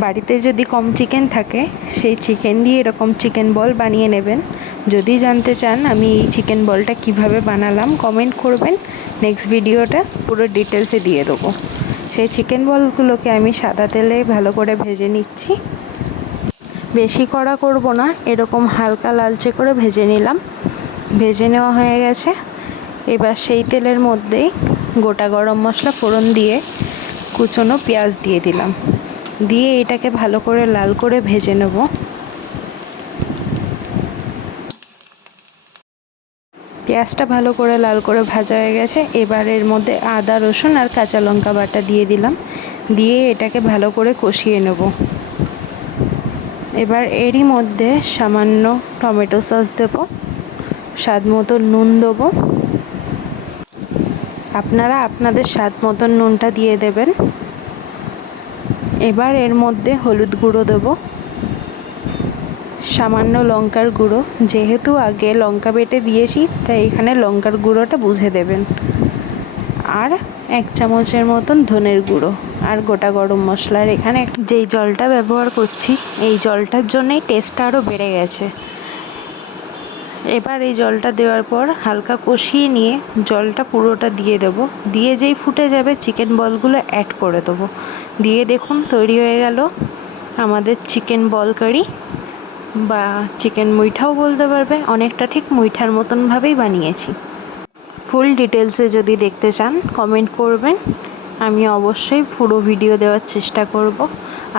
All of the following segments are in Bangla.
বাড়িতে যদি কম চিকেন থাকে সেই চিকেন দিয়ে এরকম চিকেন বল বানিয়ে নেবেন। যদি জানতে চান আমি এই চিকেন বলটা কিভাবে বানালাম কমেন্ট করবেন, নেক্সট ভিডিওটা পুরো ডিটেলসে দিয়ে দেবো। সেই চিকেন বলগুলোকে আমি সাদা তেলে ভালো করে ভেজে নিচ্ছি। বেশি কড়া করব না, এরকম হালকা লালচে করে ভেজে নিলাম। ভেজে নেওয়া হয়ে গেছে। এবার সেই তেলের মধ্যেই গোটা গরম মশলা ফোড়ন দিয়ে কুচনো পেঁয়াজ দিয়ে দিলাম, দিয়ে এটাকে ভালো করে লাল করে ভেজে নেব। পেঁয়াজটা ভালো করে লাল করে ভাজা হয়ে গেছে। এবার এর মধ্যে আদা রসুন আর কাঁচা লঙ্কা বাটা দিয়ে দিলাম, দিয়ে এটাকে ভালো করে কষিয়ে নেব। এবার এরই মধ্যে সামান্য টমেটো সস দেব, স্বাদ মতো নুন দেবো। আপনারা আপনাদের স্বাদ মতন নুনটা দিয়ে দেবেন। এবার এর মধ্যে হলুদ গুঁড়ো দেব, সামান্য লঙ্কার গুঁড়ো, যেহেতু আগে লঙ্কা বেটে দিয়েছি তাই এখানে লঙ্কার গুঁড়োটা বুঝে দেবেন, আর 1 চামচের মতন ধনের গুঁড়ো আর গোটা গরম মশলার এখানে যেই জলটা ব্যবহার করছি এই জলটার জন্যই টেস্টটা আরও বেড়ে গেছে। এবার এই জলটা দেওয়ার পর হালকা কষিয়ে নিয়ে জলটা পুরোটা দিয়ে দেব, দিয়ে যেই ফুটে যাবে চিকেন বলগুলো অ্যাড করে দেবো। দিয়ে দেখুন তৈরি হয়ে গেল আমাদের চিকেন বল কারি, বা চিকেন মুইঠাও বলতে পারবে। অনেকটা ঠিক মুইঠার মতনভাবেই বানিয়েছি। ফুল ডিটেলসে যদি দেখতে চান কমেন্ট করবেন, আমি অবশ্যই পুরো ভিডিও দেওয়ার চেষ্টা করব।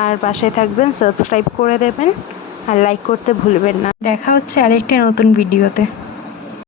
আর পাশে থাকবেন, সাবস্ক্রাইব করে দেবেন আর লাইক করতে ভুলবেন না। দেখা হচ্ছে আরেকটি নতুন ভিডিওতে।